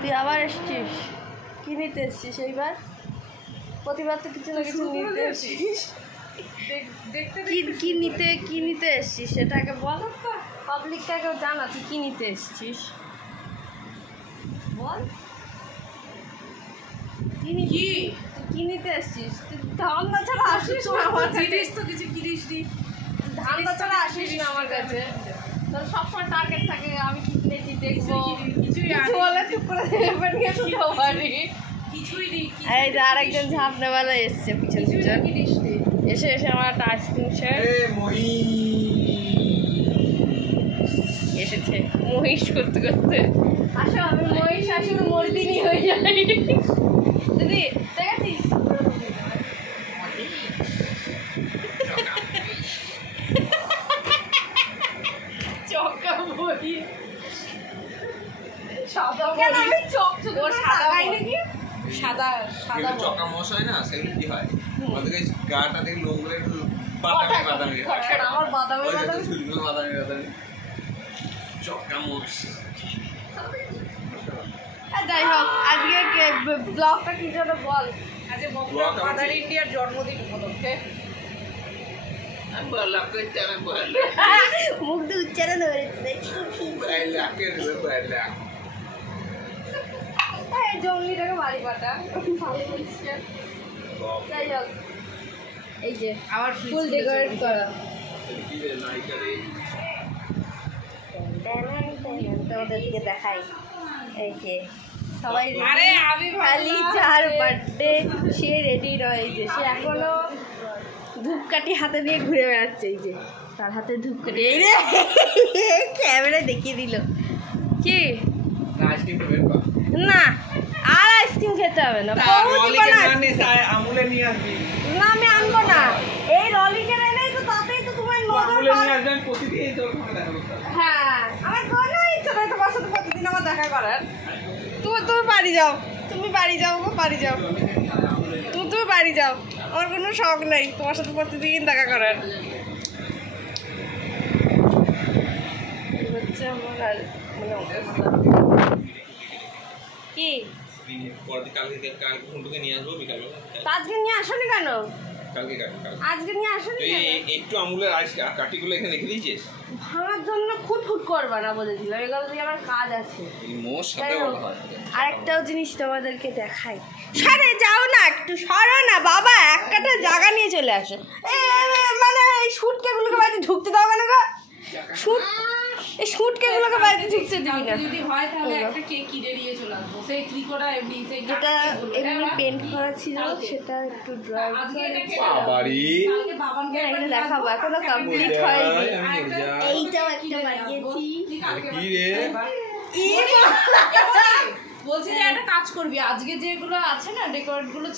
তুই আবার এসছিস, কি নিতে এসছিস এইবার? প্রতিবার তো কিছু না কিছু নিতে এসছিস। কি নিতে এসছিস সেটাকে বল, পাবলিকটাকেও জানা তুই কি নিতে এসছিস বল। কি নিতে এসছিস? তুই ধান্দা ছাড়া আসিস না আমার জিনিস, তো কিছু জিনিস নি, ধান্দা ছাড়া আসিস না আমার কাছে। তোর সবসময় টার্গেট থাকে আমি কি কিনেছি দেখবো, কিছু বলে চুপ করে নিয়ে শুনতে পারি। এই যে আরেকজন ঝাঁপনেওয়ালা এসছে পিছন পিছন, এসে আমার একটা আইসক্রিম এসেছে মহিষ করতে করতে। আসো আমি মহিষ আসলে মর্দিনী হয়ে যাই। দিদি দেখেছিস চকা বলি সাদা বলি চক সাদা নাকি সাদা সাদা চকা মশাই না, সেগুলো কি হয় আমাদের গাটা থেকে লোকগুলো একটু বাদামি বাদামি হয়, আমার বাদামি বাদামি চুলগুলো বাদামি বাদামি চকা মশ। যাই হোক আজকে ব্লগটা কি জন্য বল। আজকে মাদার ইন্ডিয়ার জন্মদিন উপলক্ষে মুখ দিয়ে উচ্চারণ জঙ্গলিটাকে বাড়ি পাঠা ভালো বলছে। যাই হোক এই যে আবার ফুল ডেকোরেট করা, ওদেরকে দেখাই। এই যে সবাই খালি যার বার্থডে সে রেডি রয়েছে, সে এখনো ধূপকাঠি হাতে নিয়ে ঘুরে বেড়াচ্ছে। এই যে তার হাতে ধূপকাঠি, এই রে ক্যামেরা দেখিয়ে দিল। কি না আর আইসক্রিম খেতে হবে না, না আমি আনবো না। এই রলিকে এনেই তো তাতেই তো তোমার হ্যাঁ আমার কোনো ইচ্ছা নেই তোমার সাথে প্রতিদিন আমার দেখা করার। তুমি বাড়ি যাও, তুমি বাড়ি যাও, বাড়ি যাও, তুমি বাড়ি যাও, আমার কোনো শখ নেই তোমার সাথে প্রতিদিন দেখা করার। হচ্ছে আমার আর মানে কি আজকে নিয়ে আসনি কেন? আজকে নিয়ে আসনি একটু আমুলের কাঠিগুলো এখানে রেখে দিয়েছিস ভাঙার জন্য খুঁটখুট করবা না বলেছিল, এগুলো দিয়ে আমার কাজ আছে। আরেকটাও জিনিস তোমাদেরকে দেখাই, সরে যাও না একটু, সরো না বাবা, একটা জায়গা নিয়ে চলে আসে। মানে এই শুটকেগুলোকে বাড়িতে ঢুকতে দাও কেন গো? এই শুটকেগুলোকে বাড়িতে ঢুকতে দিবি না। যদি হয় তাহলে একটা কেক কিনে নিয়ে চলে আসবো, সেই ত্রিকোণা এমনি সেই যেটা এমনি পেন্ট করা ছিল সেটা একটু ড্রয়িং করে দেখাবো, এখনো কমপ্লিট হয়নি। এইটাও একটা বানিয়েছি। বলছি যে একটা কাজ করবি, আজকে যেগুলো আছে না ডেকোরেট গুলো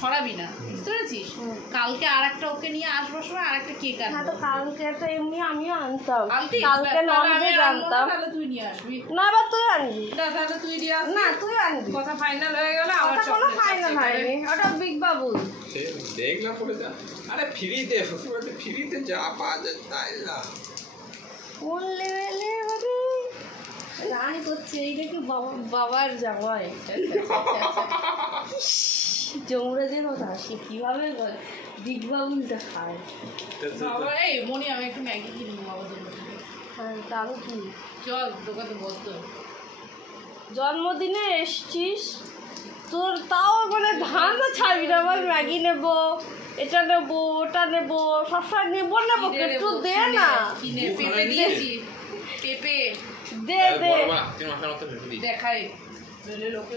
সরাবি না, বুঝতে পেরেছিস? কালকে আর একটা ওকে নিয়ে আসবার সময় আর একটা কেক আনবো। তো কালকে তো এমনি আমিও আনতাম, কালকে ননভেজ আনতাম। তাহলে তুই নিয়ে আসবি না বা তুই আনবি না, তাহলে তুই নিয়ে আসবি না, তুই আনবি। কথা ফাইনাল হয়ে গেল। আমার কোনো ফাইনাল হয়নি, ওটা বিগ বাবু দেখলাম পড়ে যা। আরে ফ্রিতে শ্বশুরবাড়িতে ফ্রিতে যা পাওয়া যায় তাই না, কোন লেভেলে মানে রান করছে। এই দেখি বাবার জামাই যমরাজের মতো আসে কিভাবে বিগ বাবুলটা খায়। এই মনি আমি একটু ম্যাগি কিনবো বাবার জন্য। হ্যাঁ তাহলে কি চল দোকানে বলতো, জন্মদিনে এসছিস তোর তাও মানে ধান তো ছাড়বি না, আমার ম্যাগি নেবো, এটা নেবো, ওটা নেবো, সবসময় নেবো নেবো, একটু দে না। পেঁপে দিয়েছি, পেঁপে দে দে দেখাই লোকে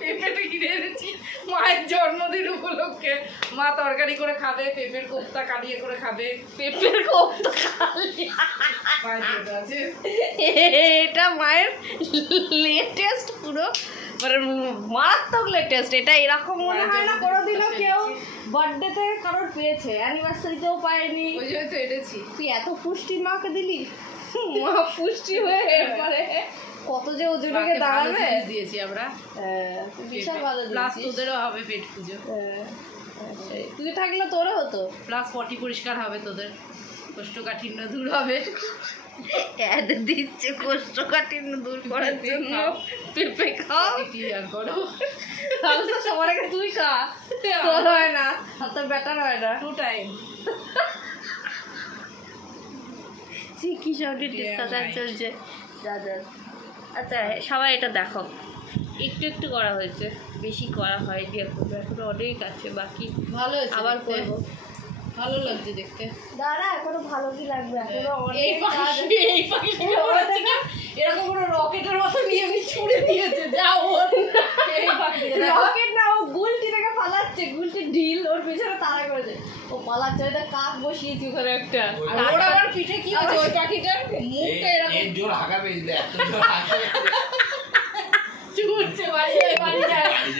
পেঁপেটা কিনে এনেছি মায়ের জন্মদিন উপলক্ষে। মা তরকারি করে খাবে, পেঁপের কোপ্তা কালিয়ে করে খাবে। পেঁপের কোপ্তা এটা মায়ের লেটেস্ট, পুরো মানে মারাত্মক লেটেস্ট। এটা এরকম মনে হয় না কোনোদিনও কেউ বার্থডেতে কারোর পেয়েছে, অ্যানিভার্সারিতেও পায়নি। ওই জন্য তো এনেছি। তুই এত পুষ্টি মাকে দিলি, মা পুষ্টি হয়ে এরপরে কত যে ওজনকে দাঁড়াবে। দিয়েছি আমরা, বিশাল ভালো প্লাস তোদেরও হবে পেট পুজো, তুই থাকলে তোরও হতো, প্লাস পটি পরিষ্কার হবে তোদের, কোষ্ঠকাঠিন্য দূর হবে। অ্যাড দিচ্ছে কোষ্ঠকাঠিন্য দূর করার জন্য পেঁপে খাও কি আর করো তাহলে তো সবার আগে তুই খা তোর হয় না আর তোর বেটার হয় না 2 টাইম কি সব ডিসকাশন চলছে যা যা আচ্ছা সবাই এটা দেখো একটু একটু করা হয়েছে বেশি করা হয়নি এখনো অনেক আছে বাকি ভালো হয়েছে আবার দেখতে। করবো ভালো লাগছে দেখতে দাঁড়া এখনো ভালো কি লাগবে এখনো এই অনেক কাজ পাখি এই পাখি এরকম কোনো রকেটের মতো নিয়ে এমনি ছুড়ে দিয়েছে যা ওর এই পাখি রকেট না ও গুলটি থেকে পালাচ্ছে গুলটি ঢিল ওর পিছনে তাড়া করেছে ও পালাচ্ছে ওইটা কাক বসিয়েছি ওখানে একটা আর ওর আবার পিঠে কি আছে ওই পাখিটার মুখটা এরকম এর জোর হাঁকা পেয়েছিল এত জোর হাঁকা ছুটছে বাড়ি যায় বাড়ি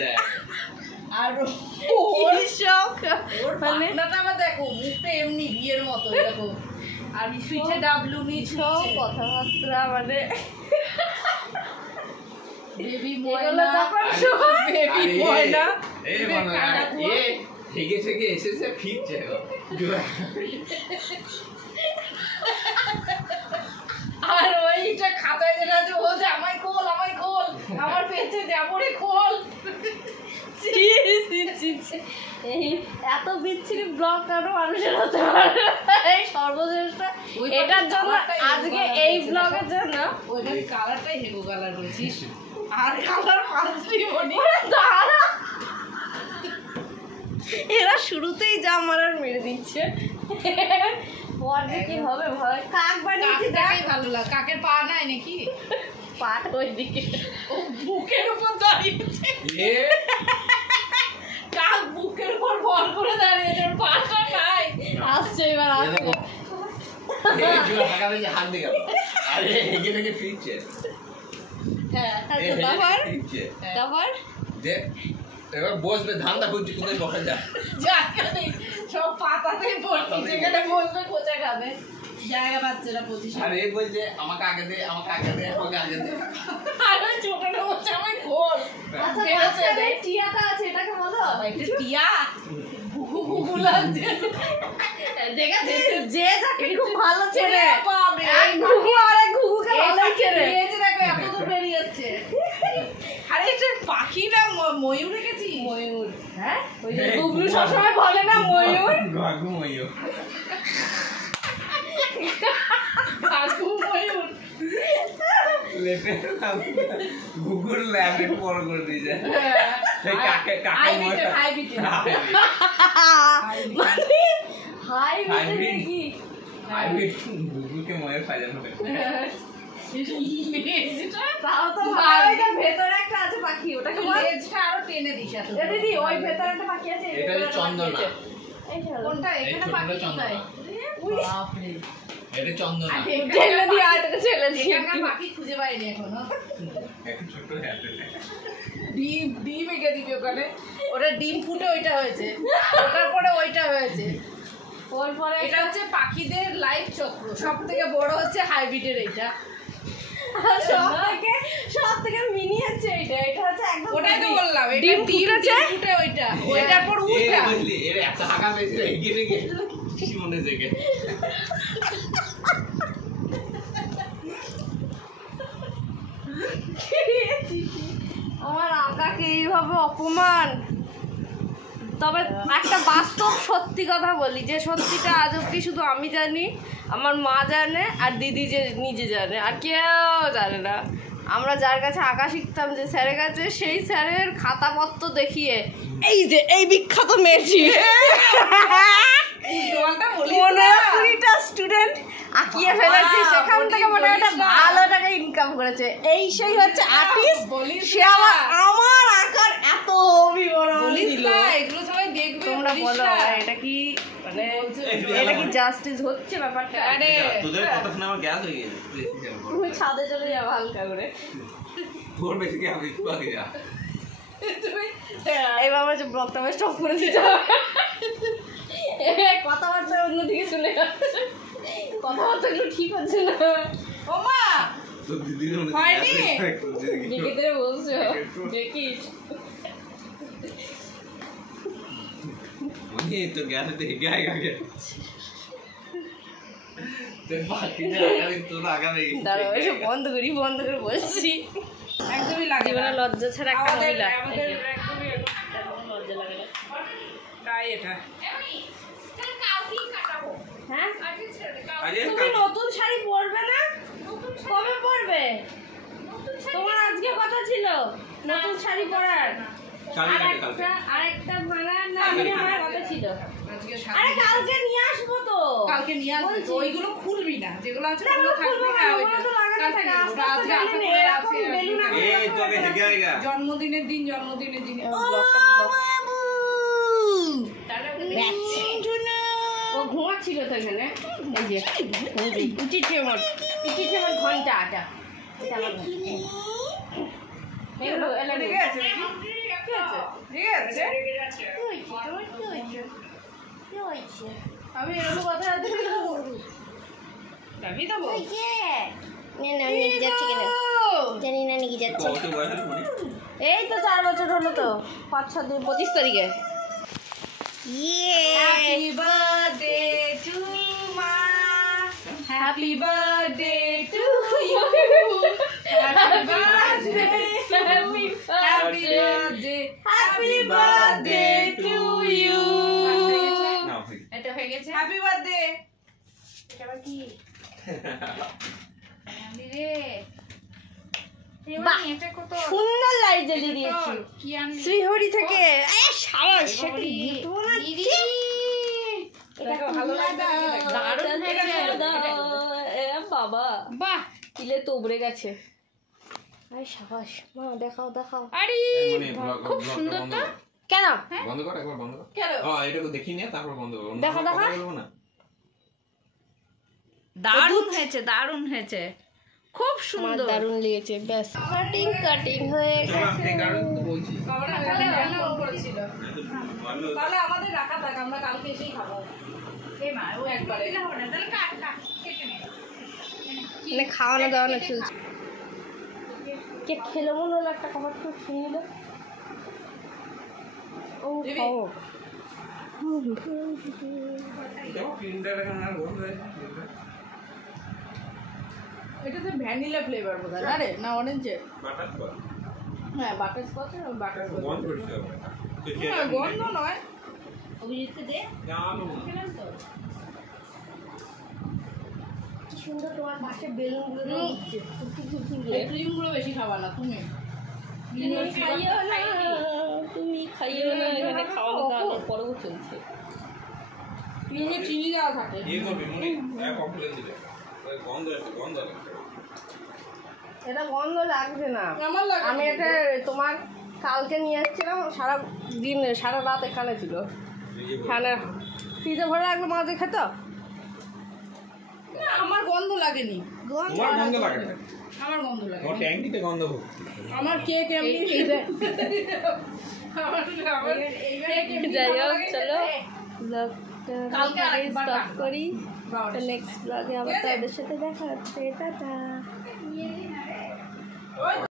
যায় আর কি শখ ওর মানে পাখনাটা আবার দেখো মুখটা এমনি বিয়ের মতো এরকম আর পিঠে ডাবলু নিয়ে সব ছুটছে কথাবার্তা মানে বেবি এগুলো ময়না তখন সব বেবি ময়না এ বাবা এ থেকে থেকে এসেছে ফিরছে আর ওইটা খাতায় যেটা আছে ও যে আমায় খোল আমার পেছে যাবরে খোল ছি, ছি, ছি, ছি। এই এত বিচ্ছিরি ব্লগ কেন মানুষের হতে পারে এই সর্বশ্রেষ্ঠ ওই এটার জন্য কালারটাই আজকে ভালো এই লাগছে। ব্লগের জন্য ওইটার কালারটাই হেগো কালার করেছিস আর কালার পাঁচটি বনি দাঁড়া। এরা শুরুতেই যা মারার মেরে দিচ্ছে পরে কি হবে ভয় কাক বানিয়েছি দেখ কাকটাই ভালো লাগে কাকের পা নাই নাকি পাট ওই দিকে ও বুকের উপর দাঁড়িয়েছে এ কাক বুকের উপর ভর করে দাঁড়িয়েছে ওর পাটা নাই আসছে এবার আসছে এর জোর হাঁকা পেয়েছে হাত দিয়ে গেল আরে হেগে থেকে ফিরছে হ্যাঁ এ আচ্ছা হেগে তারপর ফিরছে তারপর যে এবার বসবে ধান্দা করছে কোথায় বসা যায় জায়গাতে সব পাতাতেই ভর্তি যেখানে বসবে কোচা খাবে জায়গা পাচ্ছে না পজিশন আর এ বলছে আমাকে আগে দে আমাকে আগে দে আমাকে আগে দে আর ওই ছোটটা বলছে আমায় খোল আচ্ছা বেরোতে মাঝখানে দে। টিয়াটা আছে এটাকে বলো একটা টিয়া ঘুঘু ঘুঘু লাগছে দেখেছি যে যাকে খুব ভালো ছেলে বাপরে, এক ঘুঘু আর এক ঘুঘুকে ভালো ছেলে এই যে দেখো এত দূর বেরিয়ে যাচ্ছে আরে এটা পাখি না ময়ূর রেখেছি ময়ূর হ্যাঁ ওই যে গুগলু সবসময় বলে না ময়ূর ঘাঘু ময়ূর কাকু ময়ূর লেপে গুগুর ল্যাবে পর করে দিয়েছে এই কাকে কাকে হাই ময়ূর বিটে, হাই বিটে। মানে হাই বিটে Hybrid? দেখি আমি গুগুকে ময়ূর সাজানো হবে লেজটা তাও তো ভালো ওই যে ভেতরে একটা আছে পাখি ওটাকে বল লেজটা আরো টেনে দিস এত এ দিদি ওই ভেতরে একটা পাখি আছে এই এটা ভেতরে হচ্ছে একটা পাখি চন্দনা। আছে। এই চলো। কোনটা এই এখানে ছোটটা পাখি চন্দনা। কোথায় উই, বাপরে এটা চন্দনা ঠেলে দিয়ে আয় তোকে ঠেলে দিয়ে এখানকার পাখি খুঁজে পাইনি এখনো একটু ছোট হাতে ডিম ডিম এঁকে দিবি ওখানে ওটা ডিম ফুটে ওইটা হয়েছে ওটার পরে ওইটা হয়েছে ওর পরে এটা হচ্ছে পাখিদের লাইফ চক্র সব থেকে বড় হচ্ছে হাইব্রিডের এইটা সব থেকে মিনি হচ্ছে এটা এটা হচ্ছে একদম ওটাই তো বললাম এটা ডিম ডিম ফুটেছে? ফুটে ওইটা ওইটার পর এ উল্টা বুঝলি এর এত হাঁকা পেয়েছে এগিয়ে গিয়ে কি মনে থেকে আমার আঁকাকে এইভাবে অপমান তবে একটা বাস্তব সত্যি কথা বলি যে সত্যিটা আজ অব্দি শুধু আমি জানি আমার মা জানে আর দিদি যে নিজে জানে আর কেউ জানে না আমরা যার কাছে আঁকা শিখতাম যে স্যারের কাছে সেই স্যারের খাতাপত্র দেখিয়ে এই যে এই বিখ্যাত মেয়েটি তোমারটা বলি 15-20টা স্টুডেন্ট আঁকিয়ে ফেলেছে বাবা, সেখান থেকে মনে হয় একটা বলিস না। ভালো টাকা ইনকাম করেছে এই সেই হচ্ছে আর্টিস্ট বলিস সে না। আমার আঁকার এত বিবরণ বলিস দিল না এগুলো সবাই দেখবে তোমরা বলিস বলো না। এটা কি মানে বলছে, এটা কি জাস্টিস হচ্ছে ব্যাপারটা আরে তোদের কথা শুনে আমার গ্যাস হয়ে গেছে তুমি ছাদে চলে যাবো হালকা করে তোর বেশি কি আমি একটু আগে যা তুমি এইবার আমার যে ব্লগটা স্টপ করে দিতে হবে কথাবার্তা অন্যদিকে চলে যাচ্ছে কথাবার্তা একটু ঠিক হচ্ছে না ও মা তোর দিদির মনে হয়নি? দেখে ধরে বলছো দেখিস মানে তো গ্যাস হতে হেগে আগে আগে দাঁড়াও এসব বন্ধ করে বলছি একদমই লাগে না জীবনে লজ্জা ছাড়া একটা মহিলা আমাদের একদমই লজ্জা লাগে না তাই এটা হ্যাঁ আরে তুমি নতুন শাড়ি পরবে না কবে পরবে তোমার আজকে কথা ছিল নতুন শাড়ি পরার আরেকটা ভাড়া না আমার কথা ছিল আজকে আরে কালকে নিয়ে আসবো তো কালকে নিয়ে আসবি তো, ওইগুলো খুলবি না যেগুলো আছে না, ওগুলো থাকবে খুলবো না, না ওগুলো তো লাগানো কালকে থাকে, নেবো। আস্তে আস্তে আজকে জানি আশা না, করে এরকম আছে বেলুন আর আছে। এই তোকে হেগে আইগা কি। জন্মদিনের দিন ও ঘুমাচ্ছিল তো এখানে এই যে উঠিছে আমার ঘন্টা আটা এটা আমার এলো এলো ঠিক আছে নাকি? ঠিক আছে আমি এরকম কথা যাবি দেবো জানি না নাকি যাচ্ছে কত বয়স শুনি এই তো 4 বছর হলো তো 5-6 দিন 25 তারিখে হ্যাপি বার্থডে টু মা happy birthday to you happy birthday happy birthday to you না ভাই এটা হয়ে গেছে হ্যাপি বার্থডে এটা আবার কি বাহ, সুন্দর লাইট জ্বালিয়ে দিয়েছি কি আনলি শ্রীহরি থেকে সাবাস সেটা gift বানাচ্ছি। দেখো ভালো লাগবে দারুণ হয়েছে। এ বাবা বাহ তিলে তো উবড়ে গেছে আরে সাবাস মা দেখাও আরে খুব সুন্দর তো কেন বন্ধ কর একবার বন্ধ কর কেন? এটা তো দেখি না তারপর বন্ধ কর দেখো, দেখো। বলবো না দারুণ হয়েছে খুব আমার সুন্দর দারুণ লেগেছে ব্যাস কাটিং হয়ে চলো আপনি কারণ তো বলছি তাহলে আমাদের রাখা থাক আমরা কালকে এসেই খাবো এই মা ও একবারে তাহলে কাট কেটে নে মানে খাওয়ানো দাওয়ানো চলছে কে খেলো মনে হলো একটা খাবার তো খেয়ে নিল ও দিবি? খাও দেখো ক্রিমটা এখন আর বন্ধ হয়ে এটা তো ভ্যানিলা ফ্লেভার বোধহয় না রে না অরেঞ্জের বাটার কর হ্যাঁ বাটার স্কচ আর বাটার স্কচ বন্ধ করতে হবে তো না গন্ধ নয় অভিজিৎকে দে জানো কি সুন্দর তোমার পাশে বেলুনগুলো দিচ্ছে এই ক্রিমগুলো বেশি খাবা না তুমি তুমি খাইও না এখানে খাওয়া দাওয়া পরও চলছে ক্রিমে চিনি দেওয়া থাকে এই করবি মনে এক কমপ্লেন দিলে ওই গন্ধ লাগছে এটা গন্ধ লাগছে না আমার লাগে আমি এটা তোমার কালকে নিয়ে আসছিলাম সারা রাত এখানে ছিল এখানে ফ্রিজে ভরে রাখলে মাঝে খেত না, আমার গন্ধ লাগেনি তোমার গন্ধ লাগে না আমার গন্ধ লাগে তোমার ট্যাঙ্কিতে গন্ধ ভর্তি আমার কেক এমনি যাই হোক চলো কালকে আরেকবার স্টপ কাটবো। করি বাবা। নেক্সট ব্লগে আবার তাদের সাথে দেখা হচ্ছে টাটা